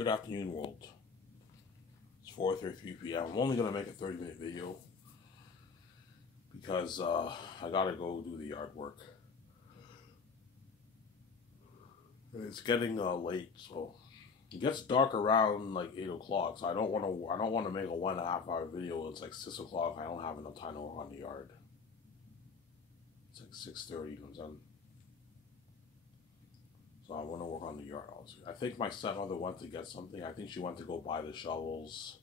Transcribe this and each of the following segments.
Good afternoon, world. It's 4:33 p.m. I'm only gonna make a 30-minute video because I gotta go do the yard work. It's getting late, so it gets dark around like 8 o'clock. So I don't want to make a 1.5 hour video. It's like 6 o'clock. I don't have enough time to work on the yard. It's like 6:30 when I'm done. So I want to work on the yard also. I think my stepmother went to get something. I think she went to go buy the shovels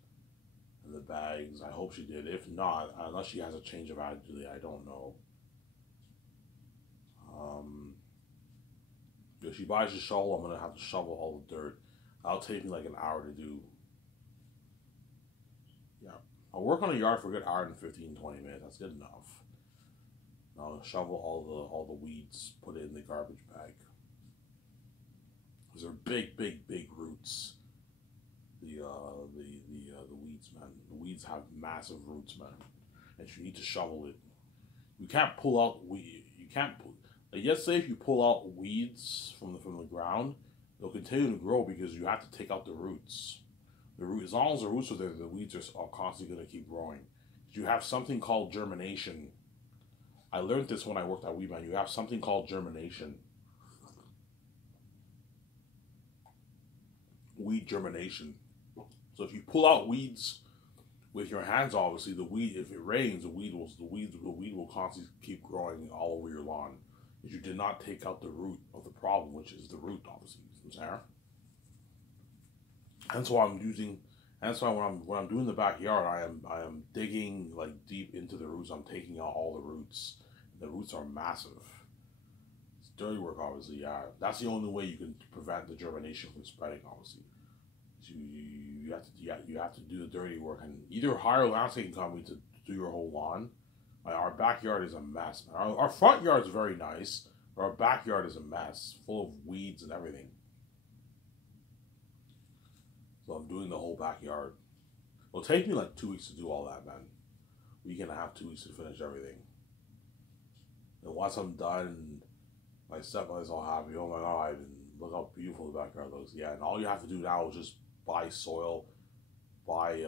and the bags. I hope she did. If not, unless she has a change of attitude, I don't know. If she buys a shovel, I'm gonna have to shovel all the dirt. That'll take me like an hour to do. Yeah, I'll work on the yard for a good hour and 15-20 minutes. That's good enough. I'll shovel all the weeds, put it in the garbage bag. Those are big roots. The weeds, man. The weeds have massive roots, man, and you need to shovel it. You can't pull out You can't pull. Like, let's say if you pull out weeds from the ground, they'll continue to grow because you have to take out the roots. As long as the roots are there, the weeds are constantly going to keep growing. You have something called germination. I learned this when I worked at Weedman. You have something called germination. Weed germination. So if you pull out weeds with your hands, obviously the weed, if it rains, the weed will constantly keep growing all over your lawn. If you did not take out the root of the problem, which is the root, obviously, and so I'm using. And so when I'm doing the backyard, I am digging like deep into the roots. I'm taking out all the roots. The roots are massive. It's dirty work, obviously. Yeah, that's the only way you can prevent the germination from spreading. Obviously, so you have to do the dirty work and either hire a landscaping company to do your whole lawn. Like, our backyard is a mess. Our front yard is very nice, but our backyard is a mess, full of weeds and everything. So I'm doing the whole backyard. It'll take me like 2 weeks to do all that, man. Week and a half, 2 weeks to finish everything. And once I'm done, my stepmother's all happy. Oh my God, look how beautiful the backyard looks. Yeah, and all you have to do now is just buy soil, buy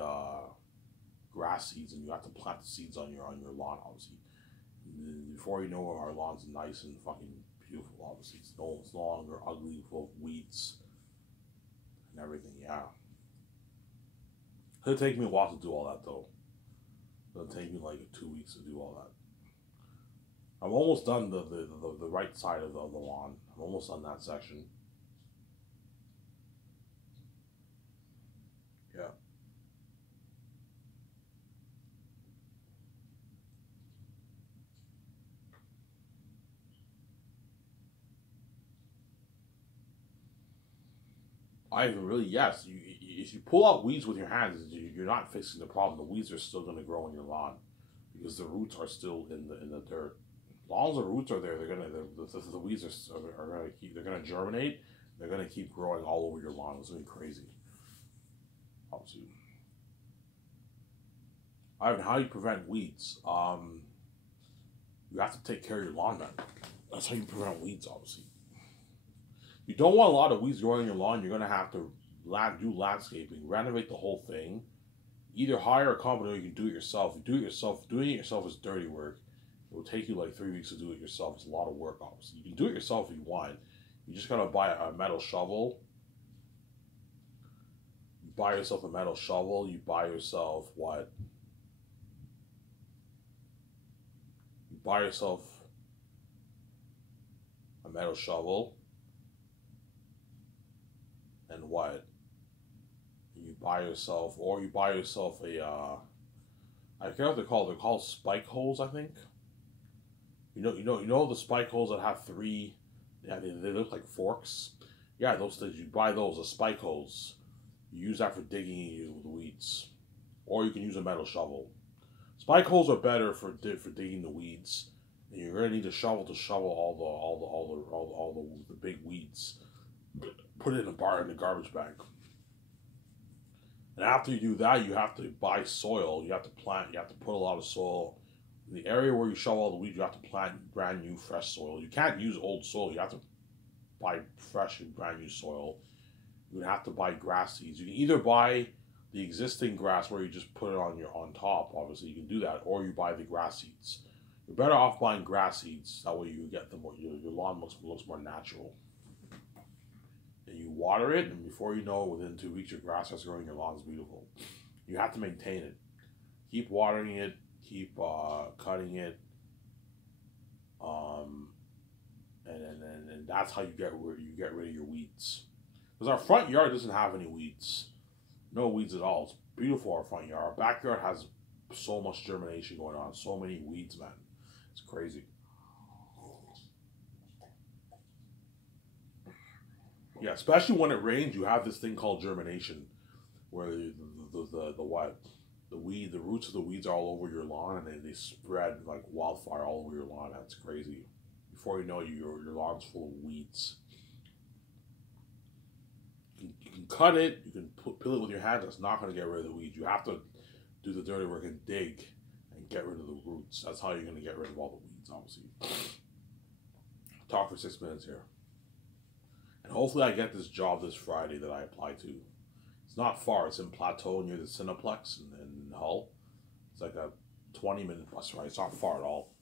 grass seeds, and you have to plant the seeds on your lawn, obviously. Before you know it, our lawn's nice and fucking beautiful, obviously. It's no longer ugly, full of weeds and everything, yeah. It'll take me a while to do all that, though. It'll take me like 2 weeks to do all that. I'm almost done the right side of the lawn. I'm almost done that section. Yeah. Yes. If you pull out weeds with your hands, you're not fixing the problem. The weeds are still going to grow in your lawn because the roots are still in the dirt. As long as the roots are there, the weeds are gonna germinate. They're gonna keep growing all over your lawn. It's gonna be crazy. Obviously, Ivan, how do you prevent weeds? You have to take care of your lawn, man. That's how you prevent weeds, obviously. You don't want a lot of weeds growing in your lawn. You're gonna have to do landscaping, renovate the whole thing. Either hire a company or you can do it yourself. You do it yourself. Doing it yourself is dirty work. It will take you like 3 weeks to do it yourself. It's a lot of work, obviously. You can do it yourself if you want. You just gotta buy a metal shovel. You buy yourself a metal shovel. You buy yourself what? You buy yourself a metal shovel. And what? You buy yourself a I forget what they're called. They're called spike holes, I think. You know the spike holes that have three. Yeah, they look like forks. Yeah, those things. You buy those, the spike holes. You use that for digging the weeds, or you can use a metal shovel. Spike holes are better for digging the weeds, and you're gonna need a shovel to shovel all the big weeds. Put it in the garbage bag. And after you do that, you have to buy soil. You have to plant. You have to put a lot of soil. In the area where you shovel all the weeds, you have to plant brand new, fresh soil. You can't use old soil. You have to buy fresh and brand new soil. you're gonna have to buy grass seeds. You can either buy the existing grass where you just put it on top. Obviously, you can do that, or you buy the grass seeds. You're better off buying grass seeds. That way, you get them. Your lawn looks more natural. And you water it, and before you know it, within 2 weeks, your grass starts growing. Your lawn's beautiful. You have to maintain it. Keep watering it. Keep cutting it. And that's how you get rid of your weeds. Because our front yard doesn't have any weeds. No weeds at all. It's beautiful, our front yard. Our backyard has so much germination going on. So many weeds, man. It's crazy. Yeah, especially when it rains, you have this thing called germination, where the roots of the weeds are all over your lawn, and they spread like wildfire all over your lawn. That's crazy. Before you know it, your lawn's full of weeds. You can cut it, you can peel it with your hands. That's not going to get rid of the weeds. You have to do the dirty work and dig and get rid of the roots. That's how you're going to get rid of all the weeds, obviously. Talk for 6 minutes here. And hopefully I get this job this Friday that I applied to. It's not far. It's in Plateau near the Cineplex in Hull. It's like a 20-minute bus ride. It's not far at all.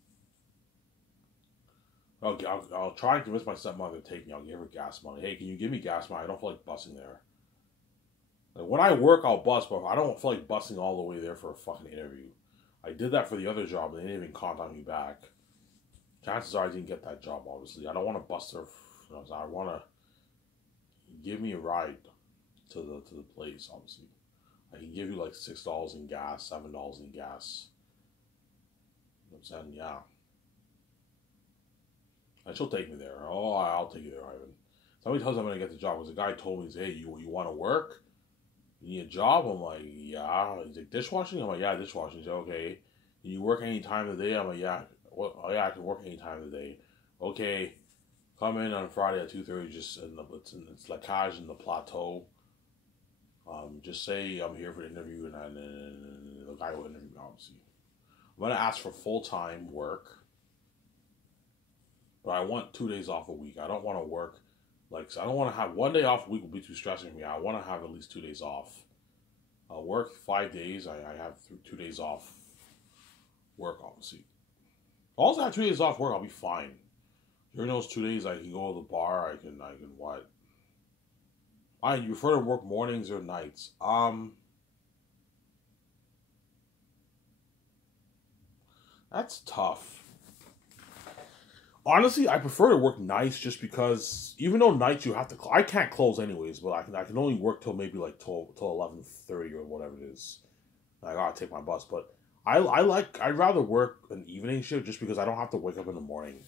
I'll try and convince my stepmother to take me. I'll give her gas money. Hey, can you give me gas money? I don't feel like busing there. Like, when I work, I'll bus, but I don't feel like busing all the way there for a fucking interview. I did that for the other job, and they didn't even contact me back. Chances are I didn't get that job, obviously. I don't want to bust her. So I want to give me a ride to the place, obviously. I can give you like $6 in gas, $7 in gas. You know what I'm saying? Yeah. And she'll take me there. Oh, I'll take you there, Ivan. Somebody tells me I'm going to get the job. Because the guy told me, hey, you want to work? You need a job? I'm like, yeah. He's like, dishwashing? I'm like, yeah, dishwashing. He's like, okay. Can you work any time of the day? I'm like, yeah. Well, oh, yeah, I can work any time of the day. Okay. Come in on Friday at 2:30. Just it's La Cage in the Plateau. Just say I'm here for the interview, and the guy will interview me, obviously. I'm going to ask for full-time work. But I want 2 days off a week. I don't want to work, I don't want to have 1 day off a week will be too stressing for me. I want to have at least 2 days off. I'll work 5 days. I have 2 days off work, obviously. Also, I have 2 days off work, I'll be fine. During those 2 days, I can go to the bar. I can what? You prefer to work mornings or nights? That's tough. Honestly, I prefer to work nights just because even though nights you have to, I can't close anyways, but I can only work till maybe like till 11:30 or whatever it is. I gotta take my bus, but I'd rather work an evening shift just because I don't have to wake up in the morning.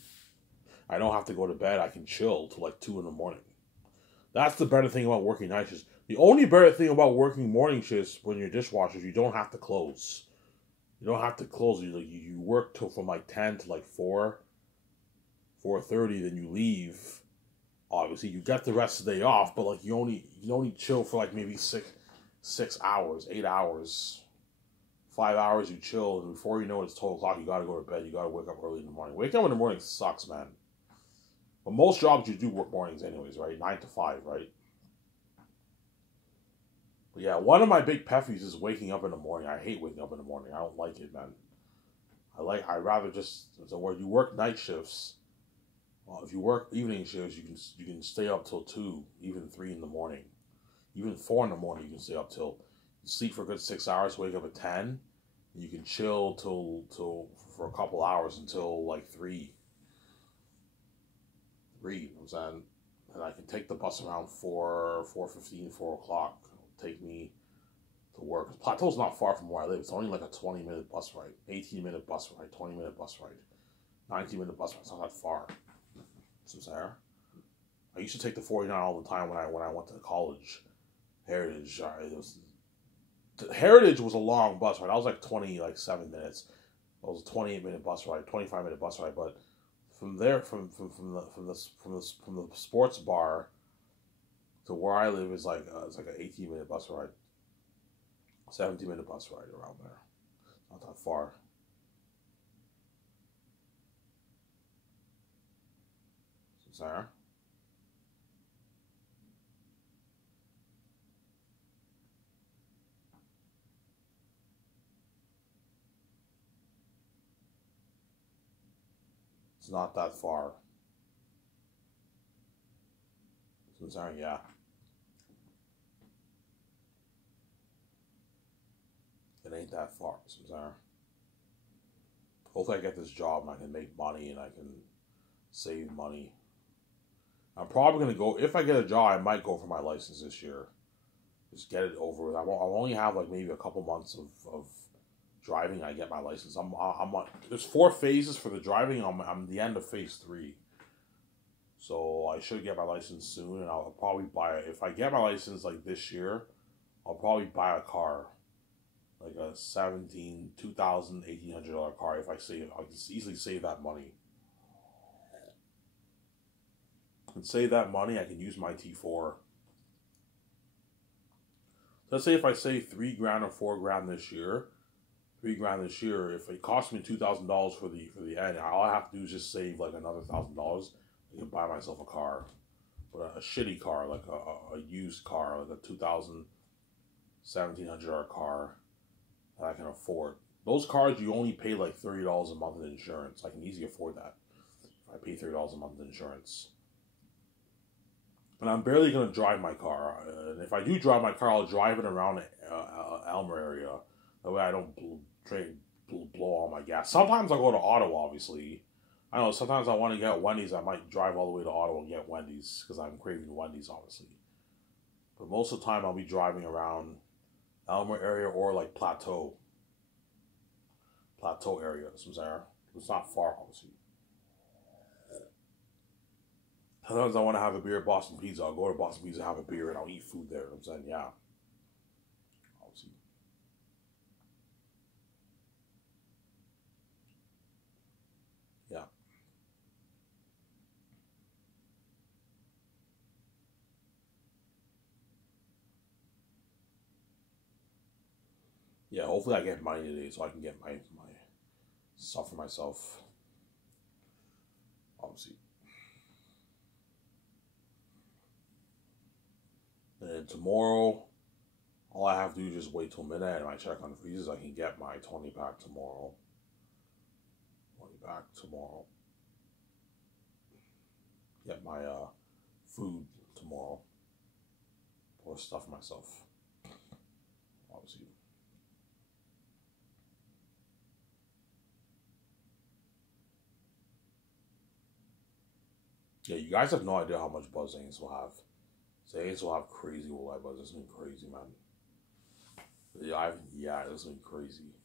I don't have to go to bed. I can chill till like 2 in the morning. That's the better thing about working night shifts. The only better thing about working morning shifts when you're dishwashers, you don't have to close. You don't have to close. You work till from like 10 to like 4:30, then you leave. Obviously, you get the rest of the day off, but like you only chill for like maybe 6 hours, 8 hours, 5 hours. You chill, and before you know it, it's 12 o'clock. You gotta go to bed. You gotta wake up early in the morning. Waking up in the morning sucks, man. But most jobs you do work mornings anyways, right? 9 to 5, right? But yeah, one of my big pet peeves is waking up in the morning. I hate waking up in the morning. I don't like it, man. I'd rather just so where you work night shifts. Well, if you work evening shifts, you can stay up till 2, even 3 in the morning, even 4 in the morning. You can stay up till you sleep for a good 6 hours, wake up at 10, and you can chill till for a couple hours until like 3. You know what I'm saying? And I can take the bus around 4:15, 4 o'clock. It'll take me to work. Plateau's not far from where I live. It's only like a 20-minute bus ride, 18-minute bus ride, 20-minute bus ride, 19-minute bus ride. It's not that far. I used to take the 49 all the time when I went to college. Heritage. Heritage was a long bus ride. I was like 7 minutes. It was a 28-minute bus ride, 25-minute bus ride. But from there, from the sports bar to where I live is it's like an 18-minute bus ride, 17-minute bus ride around there. Not that far. Sarah? It's not that far. So sorry, yeah. It ain't that far. So sorry. Hopefully I get this job and I can make money and I can save money. I'm probably gonna go, if I get a job, I might go for my license this year. Just get it over with. I'll only have like maybe a couple months of driving. I get my license. I'm on, there's 4 phases for the driving. I'm the end of phase 3, so I should get my license soon. And I'll probably buy it if I get my license like this year. I'll probably buy a car, like a $1,800 car. If I save, I can easily save that money. And save that money, I can use my T4. Let's say if I save $3,000 or $4,000 this year, $3,000 this year. If it costs me $2,000 for the end, all I have to do is just save like another $1,000. I can buy myself a car, but a shitty car, like a used car, like a 2000 $1,700 car that I can afford. Those cars you only pay like $30 a month in insurance. I can easily afford that if I pay $30 a month in insurance. And I'm barely going to drive my car. And if I do drive my car, I'll drive it around Elmer area. That way I don't blow all my gas. Sometimes I'll go to Ottawa, obviously. I know sometimes I want to get Wendy's. I might drive all the way to Ottawa and get Wendy's because I'm craving Wendy's, obviously. But most of the time I'll be driving around Elmer area or like Plateau area. It's not far, obviously. Sometimes I want to have a beer at Boston Pizza. I'll go to Boston Pizza, have a beer, and I'll eat food there. I'm saying, yeah. Obviously. Yeah. Yeah, hopefully I get money today so I can get my stuff for myself. Obviously. And tomorrow, all I have to do is just wait till midnight and I check on the freezers. I can get my 20-pack tomorrow. 20-pack tomorrow. Get my food tomorrow. Pour stuff for myself. Obviously. Yeah, you guys have no idea how much buzz Zanes will have. Zanes will have crazy worldwide buzz. This has been crazy, man. Yeah, this has been crazy.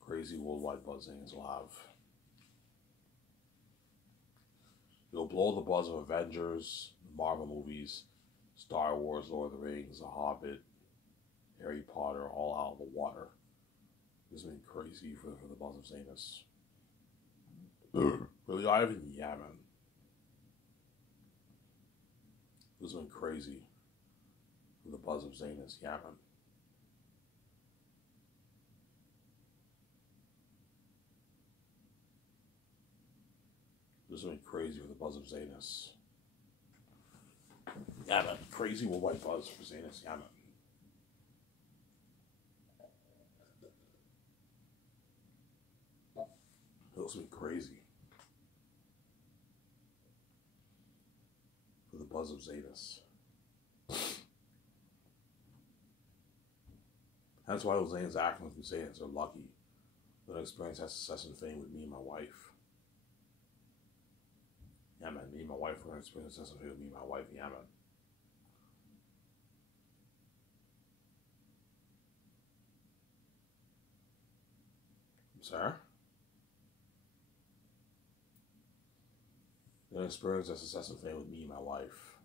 Crazy worldwide buzz Zanes will have. You'll blow the buzz of Avengers, Marvel movies, Star Wars, Lord of the Rings, The Hobbit, Harry Potter, all out of the water. This has been crazy for the buzz of Zanus. Really, Ivan? Yeah, man. This has been crazy for the buzz of Zanus. Yeah, man. This has been crazy for the buzz of Zanus. Yeah, man. Crazy worldwide buzz for Zanus. Yeah, man. This has been crazy for the buzz of Zanus. That's why those Zanus acting with Zanus are lucky. They'll experience that success and fame with me and my wife. Yeah, man. Me and my wife are going to experience success and fame with me and my wife. Yeah, man. Sir? They're going to experience that success and fame with me and my wife.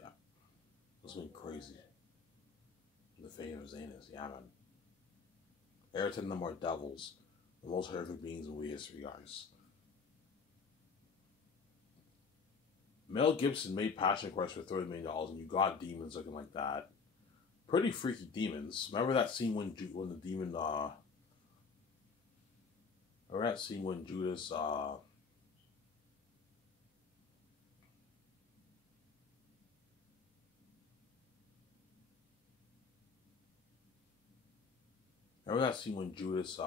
Yeah. This has been crazy. The fame of Zanus. Yeah, man. Ayrton and them are devils. The most horrific beings in we history, guys. Mel Gibson made Passion Christ for $30 million, and you got demons looking like that. Pretty freaky demons. Remember that scene when the demon, remember that scene when Judas, remember that scene when Judas,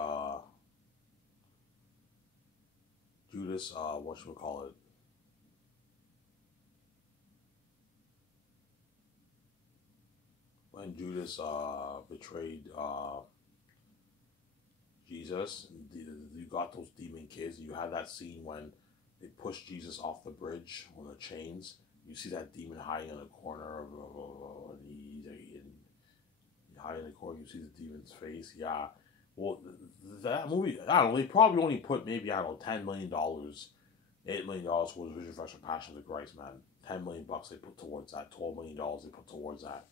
Judas, whatchamacallit, when Judas betrayed Jesus, you got those demon kids. You had that scene when they pushed Jesus off the bridge on the chains. You see that demon hiding in the corner, and he's hiding in the corner. You see the demon's face. Yeah. Well, that movie, I don't know, they probably only put maybe, I don't know, $10 million, $8 million towards Vision Fest for Passion of the Christ, man. $10 million they put towards that. $12 million they put towards that.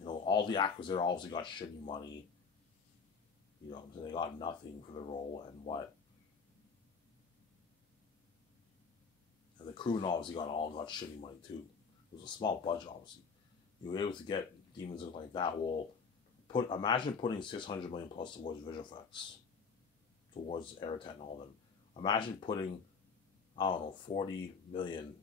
You know, all the actors there obviously got shitty money. You know, so they got nothing for the role, and what? And the crewmen obviously got shitty money too. It was a small budget, obviously. You were able to get demons like that. Well, imagine putting 600 million plus towards visual effects, towards Aerotet and all them. Imagine putting, I don't know, 40 million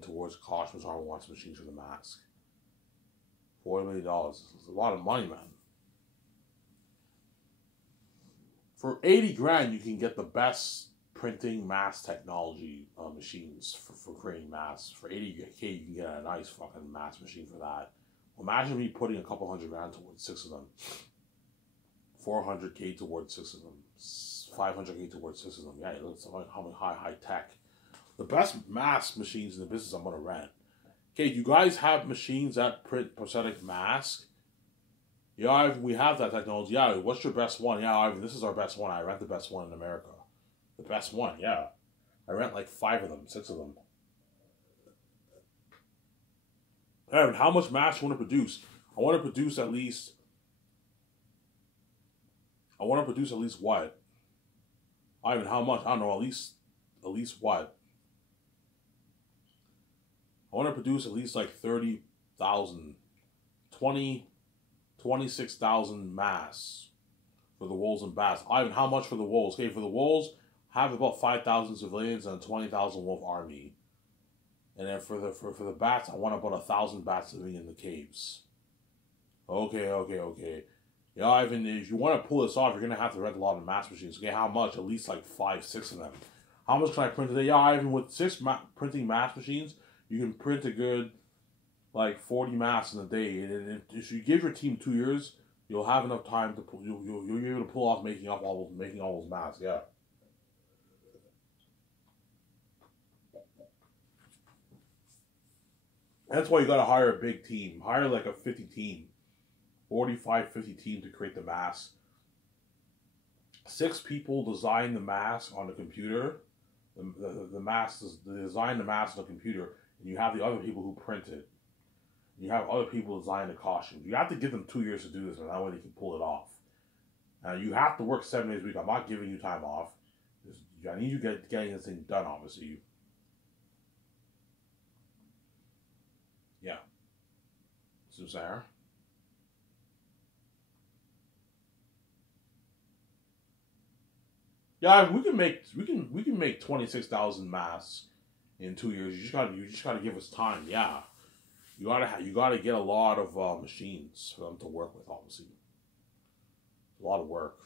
towards costumes, armor, wants machines for the mask. $40 million. It's a lot of money, man. For 80 grand, you can get the best printing mask technology machines for creating masks. For 80K, you can get a nice fucking mask machine for that. Imagine me putting a couple $100,000 towards 6 of them. 400K towards 6 of them. 500K towards 6 of them. Yeah, it looks like how high tech. The best mask machines in the business I'm gonna rent. Okay, you guys have machines that print prosthetic masks? Yeah, Ivan, we have that technology. Yeah, what's your best one? Yeah, Ivan, this is our best one. I rent the best one in America. The best one, yeah. I rent like 5 of them, 6 of them. Ivan, how much masks you want to produce? I want to produce at least what? Ivan, how much? I don't know, at least what? I want to produce at least like 30,000, 26,000 masks for the wolves and bats. Ivan, how much for the wolves? Okay, for the wolves, have about 5,000 civilians and 20,000 wolf army. And then for the bats, I want about 1,000 bats living in the caves. Okay. Yeah, Ivan, if you want to pull this off, you're gonna have to rent a lot of mask machines. Okay, how much? At least like 5, 6 of them. How much can I print today? Yeah, Ivan, with 6 printing mask machines, you can print a good, like 40 masks in a day. And if you give your team 2 years, you'll have enough time to pull. You'll be able to pull off making all those masks. Yeah. That's why you gotta hire a big team. Hire like a 50 team, 45, 50 team to create the mask. 6 people design the mask on the computer. The mask design the mask on the computer, and you have the other people who print it. You have other people design the costumes. You have to give them 2 years to do this, and that way they can pull it off. You have to work 7 days a week. I'm not giving you time off. I need you getting this thing done, obviously. Yeah. So, Sarah? Yeah, we can make 26,000 masks in 2 years. You just gotta give us time. Yeah. You gotta get a lot of machines for them to work with. Obviously, a lot of work.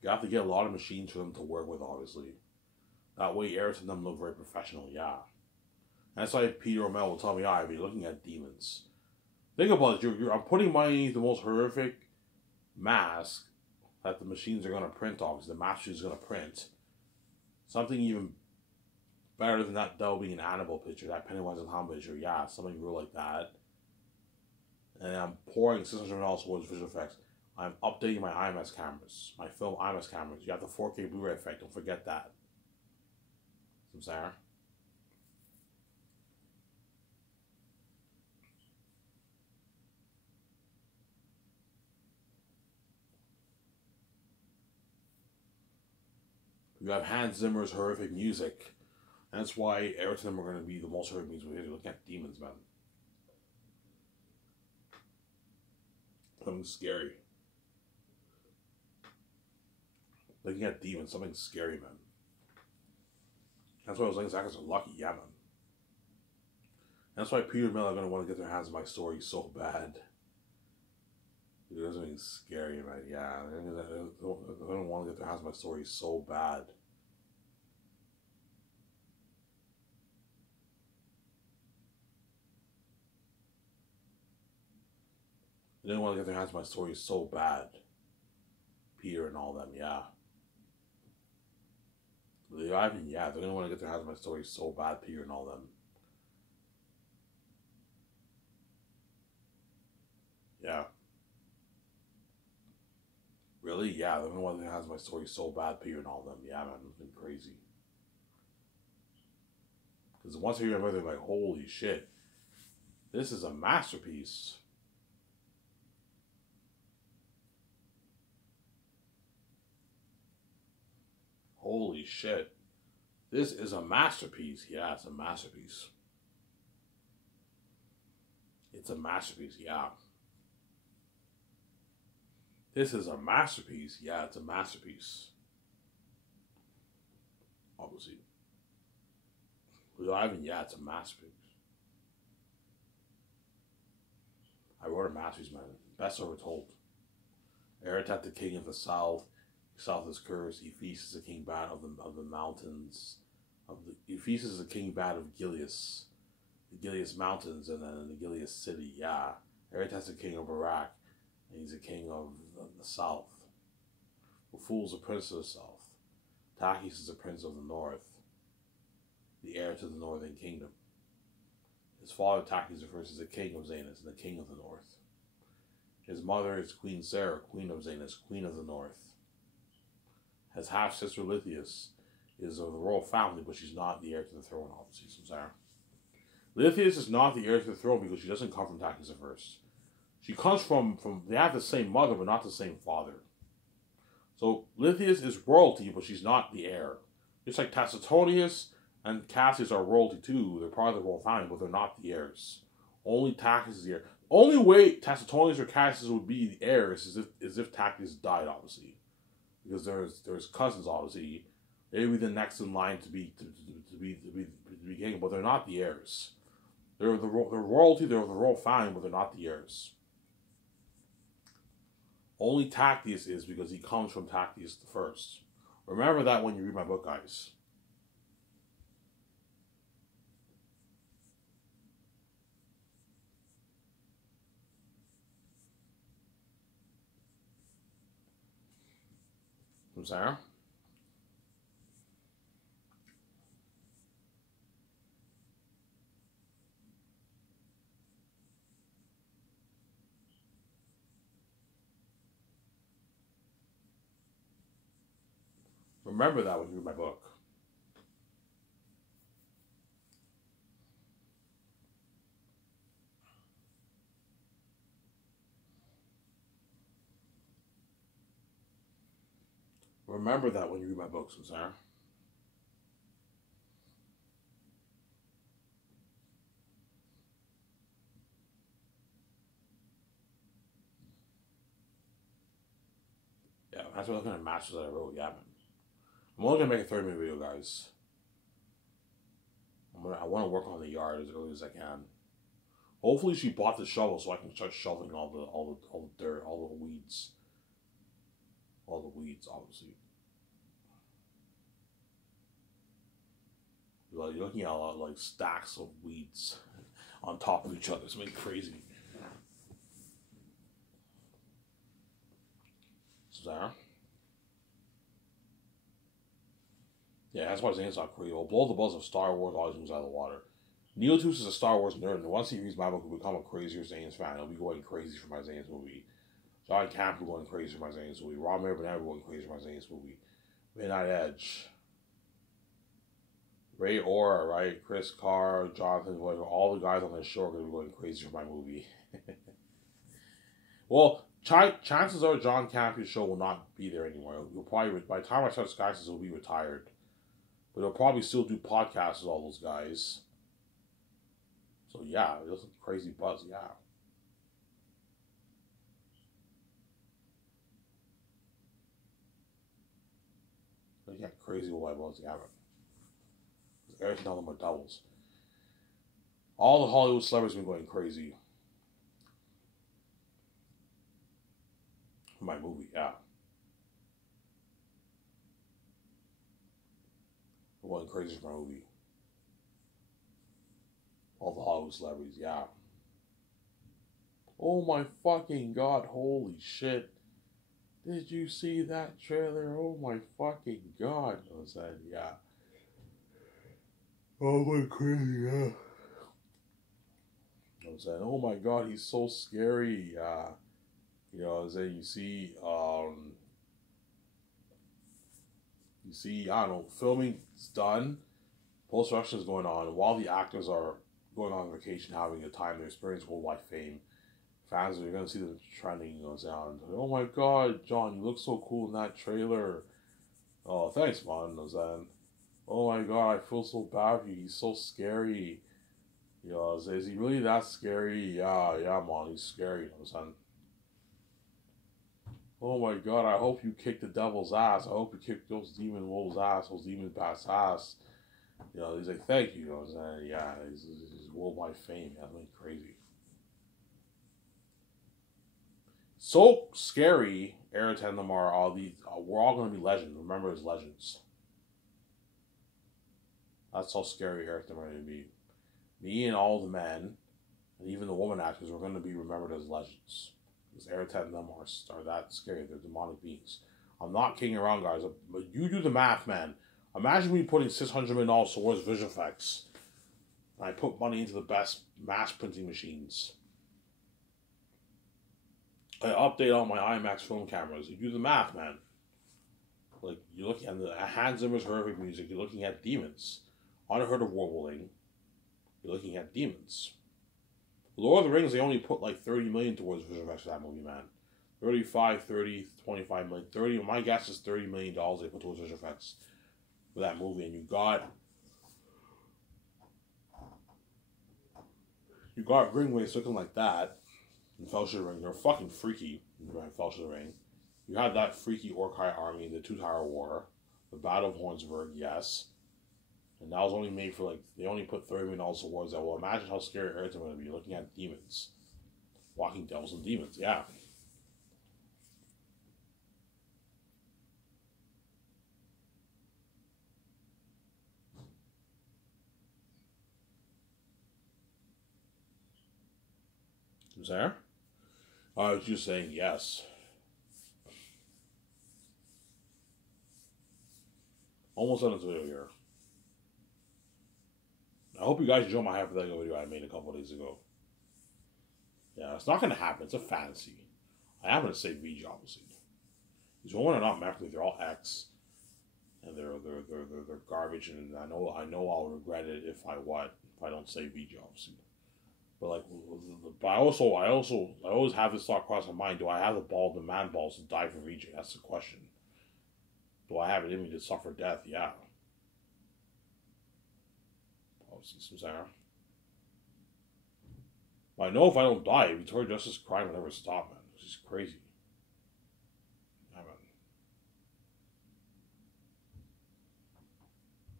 You have to get a lot of machines for them to work with. Obviously, that way Eric and them look very professional. Yeah, and that's why Peter O'Mell will tell me, "I'll be looking at demons." Think about it. I'm putting money into the most horrific mask that the machines are gonna print. Obviously, the mask machine is gonna print something even better than that, though, being an Annabelle picture, that Pennywise and Tom picture, yeah, something real like that. And I'm pouring $600 towards visual effects. I'm updating my IMAX cameras, my film IMAX cameras. You have the 4K Blu-ray effect, don't forget that. I'm sorry. You have Hans Zimmer's horrific music. That's why Eric and them are going to be the most horrific music. We're looking at demons, man. Something scary. Looking at demons, something scary, man. That's why I was like, Zach is lucky, yeah, man. That's why Peter and Mel are going to want to get their hands on my story so bad. It was something scary, man. Yeah, I don't want to get their hands on my story so bad. They didn't want to get their hands on my story so bad. Peter and all them, yeah. Ivan, yeah, they're gonna want to get their hands on my story so bad. Peter and all them, yeah. Really, yeah, they're gonna want to get their hands on my story so bad. Peter and all them, yeah, man, it's been crazy. Because once I hear about it, they're like, holy shit, this is a masterpiece. Holy shit. This is a masterpiece. Yeah, it's a masterpiece. It's a masterpiece, yeah. This is a masterpiece. Yeah, it's a masterpiece. Obviously. With Ivan, yeah, it's a masterpiece. I wrote a masterpiece, man. Best ever told. Aratat, the king of the south. South is cursed. Ephesus, the king bad of the mountains. Ephesus is the king bad of Gilead. The Gilead mountains, and then the Gilead city, yeah. Aratat's the king of Iraq, and he's the king of the south. Raful is the prince of the south. Tachis is the prince of the north, the heir to the northern kingdom. His father, Tachis the first, is the king of Zanus and the king of the north. His mother is Queen Sarah, queen of Zanus, queen of the north. His half-sister Lithius is of the royal family, but she's not the heir to the throne, obviously. So Sarah. Lithius is not the heir to the throne because she doesn't come from Tachys the first. She comes from they have the same mother, but not the same father. So Lithius is royalty, but she's not the heir. Just like Tacitonius and Cassius are royalty too. They're part of the royal family, but they're not the heirs. Only Tachys is the heir. Only way Tacitonius or Cassius would be the heirs is if Tachys died, obviously. Because there's cousins, obviously. They would be the next in line to be king, but they're not the heirs. They're royalty, they're the royal family, but they're not the heirs. Only Tactius is because he comes from Tactius the first. Remember that when you read my book, guys. I'm sorry? Remember that when you read my book. Remember that when you read my books, I'm sorry. Yeah, that's what I'm looking at matches that I wrote, yeah, man. I'm only gonna make a 30-minute video, guys. I want to work on the yard as early as I can. Hopefully, she bought the shovel so I can start shoveling all the dirt, all the weeds, obviously. You're looking at a lot of like stacks of weeds on top of each other. It's making crazy. Sarah. Yeah, that's why Zane's not crazy. He'll blow the buzz of Star Wars, always moves out of the water. Neotus is a Star Wars nerd, and once he reads my book, he'll become a crazier Zane's fan. He'll be going crazy for my Zane's movie. John Camp will be going crazy for my Zane's movie. Ron Mayer Burnett will be going crazy for my Zane's movie. Midnight Edge. Ray Ora, right? Chris Carr, Jonathan, whatever, all the guys on this show are going to be going crazy for my movie. Well, chances are John Campion's show will not be there anymore. He'll probably, by the time I start Skysys, he'll be retired. But he'll probably still do podcasts with all those guys. So yeah, it was a crazy buzz, yeah. They got crazy with my buzz, yeah. Everything on them are doubles. All the Hollywood celebrities have been going crazy. For my movie, yeah. I'm going crazy for my movie. All the Hollywood celebrities, yeah. Oh my fucking god, holy shit. Did you see that trailer? Oh my fucking god. I said, yeah. Oh my crazy, yeah. I was saying, oh my god, he's so scary. You know, I was saying, you see, I don't know, filming's done, post production is going on, while the actors are going on vacation, having a time, they experience worldwide fame. Fans are going to see them trending, down. Oh my god, John, you look so cool in that trailer. Oh, thanks, man. And oh my god, I feel so bad for you. He's so scary. You know, is he really that scary? Yeah, man, he's scary. Oh my god, I hope you kick the devil's ass. I hope you kick those demon wolves' ass, those demon bats' ass. You know, he's like, thank you. You know what I'm saying? Yeah, he's worldwide fame. Yeah, that's crazy. So scary, Eric Tendamar, all these, we're all going to be legends. Remember as legends. That's how scary Eric Tendamar going to be. Me and all the men, and even the woman actors, are going to be remembered as legends. Because Eric Tendamar are that scary. They're demonic beings. I'm not kidding around, guys. But you do the math, man. Imagine me putting $600 million towards visual effects. And I put money into the best mass printing machines. I update all my IMAX film cameras. You do the math, man. Like, you're looking at Hans Zimmer's horrific music. You're looking at demons. Unheard of warbling. You're looking at demons. Lord of the Rings, they only put like $30 million towards visual effects for that movie, man. 35, 30, 25 million. 30, my guess is $30 million they put towards visual effects for that movie. And you got Ringways looking like that in Fellowship of the Ring. They're fucking freaky in Fellowship of the Ring. You had that freaky Orkai army in the Two Tower War. The Battle of Hornsburg, yes. And that was only made for, like, they only put $30 million towards that. Well, imagine how scary Earth's going to be looking at demons. Walking devils and demons, yeah. Was there? I was just saying yes. Almost done this video here. I hope you guys enjoyed my hypothetical video I made a couple of days ago. Yeah, it's not going to happen. It's a fantasy. I am going to say VG, obviously. These women are not Mechanic. They're all X. And they're garbage. And I know I'll regret it if I don't say VG, obviously. But like, but I always have this thought cross my mind: do I have the man balls to die for VJ? That's the question. Do I have it in me to suffer death? Yeah. Obviously, some Sarah. But I know if I don't die, Victoria Justice's crime will never stop, man. She's crazy. Yeah, man.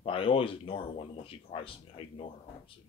But I always ignore her when she cries to me. I ignore her, obviously.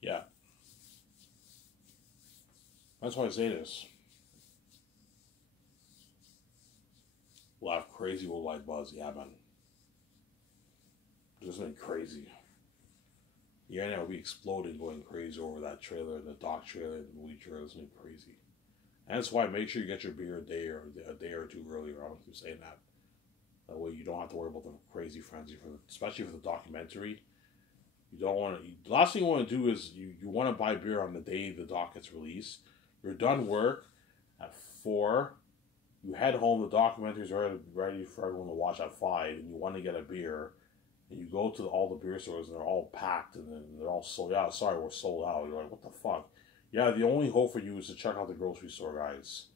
Yeah. That's why I say this. We'll have crazy worldwide buzz. Yeah, man. It's been crazy. The internet will be exploding, going crazy over that trailer, the doc trailer, the movie trailer. It's been crazy. And that's why make sure you get your beer a day or two earlier. I don't keep saying that. That way you don't have to worry about the crazy frenzy especially for the documentary. You don't want to. The last thing you want to do is you want to buy beer on the day the doc gets released. You're done work at 4. You head home, the documentary's ready for everyone to watch at 5, and you want to get a beer, and you go to all the beer stores, and they're all packed, and then they're all sold out. Sorry, we're sold out. You're like, what the fuck? Yeah, the only hope for you is to check out the grocery store, guys.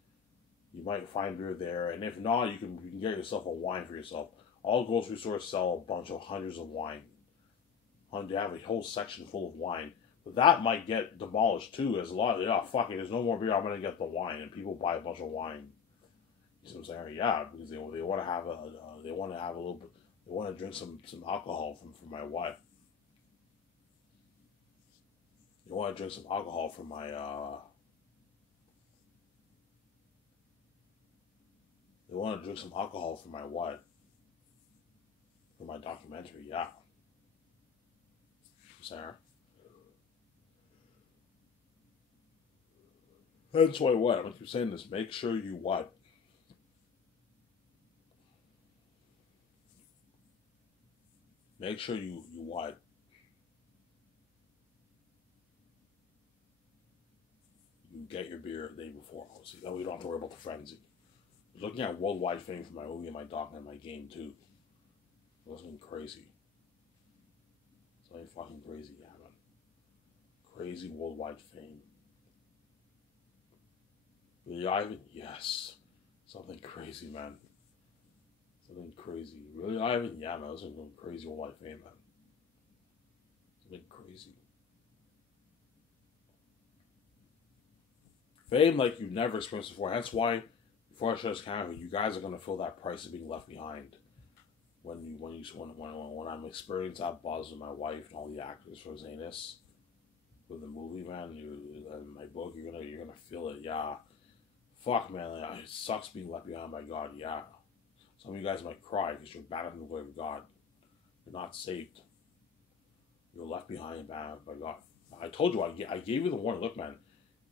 You might find beer there, and if not, you can get yourself a wine for yourself. All grocery stores sell a bunch of hundreds of wine. They have a whole section full of wine. But that might get demolished too, as a lot of, yeah, fuck it, there's no more beer, I'm gonna get the wine, and people buy a bunch of wine. You see what I'm saying? Yeah, because they want to have they want to have a little bit, they want to drink some alcohol from my wife. They want to drink some alcohol from my they want to drink some alcohol for my what? For my documentary, yeah. Sarah. That's why what? I'm gonna keep saying this. Make sure you what? Make sure you what? You get your beer the day before, obviously. That way you don't have to worry about the frenzy. I was looking at worldwide fame for my movie and my doc and my game too. It was something crazy. Something fucking crazy, yeah, man. Crazy worldwide fame. Really, Ivan? Yes. Something crazy, man. Something crazy. Really, Ivan? Yeah, man. That's something crazy worldwide fame, man. Something crazy. Fame like you've never experienced before. That's why, before I show this camera, you guys are gonna feel that price of being left behind. When I'm experiencing that buzz with my wife and all the actors for Zanus, with the movie, man, in my book, you're gonna feel it. Yeah, fuck, man, like, it sucks being left behind by God. Yeah, some of you guys might cry because you're bad in the way of God. You're not saved. You're left behind by God. I told you, I gave you the warning. Look, man,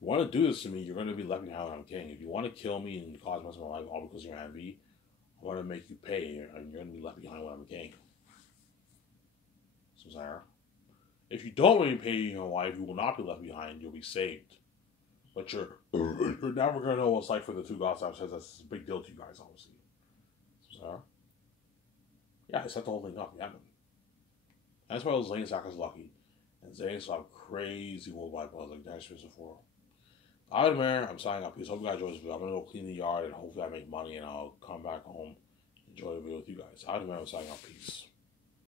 you want to do this to me, you're going to be left behind when I'm king. If you want to kill me and cause most of my life all because you're envy, I want to make you pay, and you're going to be left behind when I'm king. So, Sarah, if you don't want to pay your life, you will not be left behind. You'll be saved. But you're never going to know what it's like for the two gods. Says that's a big deal to you guys, obviously. So, Sarah, yeah, I set the whole thing up. Yeah, man. That's why Zane Sack is lucky. And Zane saw crazy worldwide buzz like never experienced before. I'm Mayor. I'm signing up. Peace. Hope you guys enjoy this video. I'm going to go clean the yard and hopefully I make money and I'll come back home and enjoy the video with you guys. I'm Mayor. I'm signing up. Peace.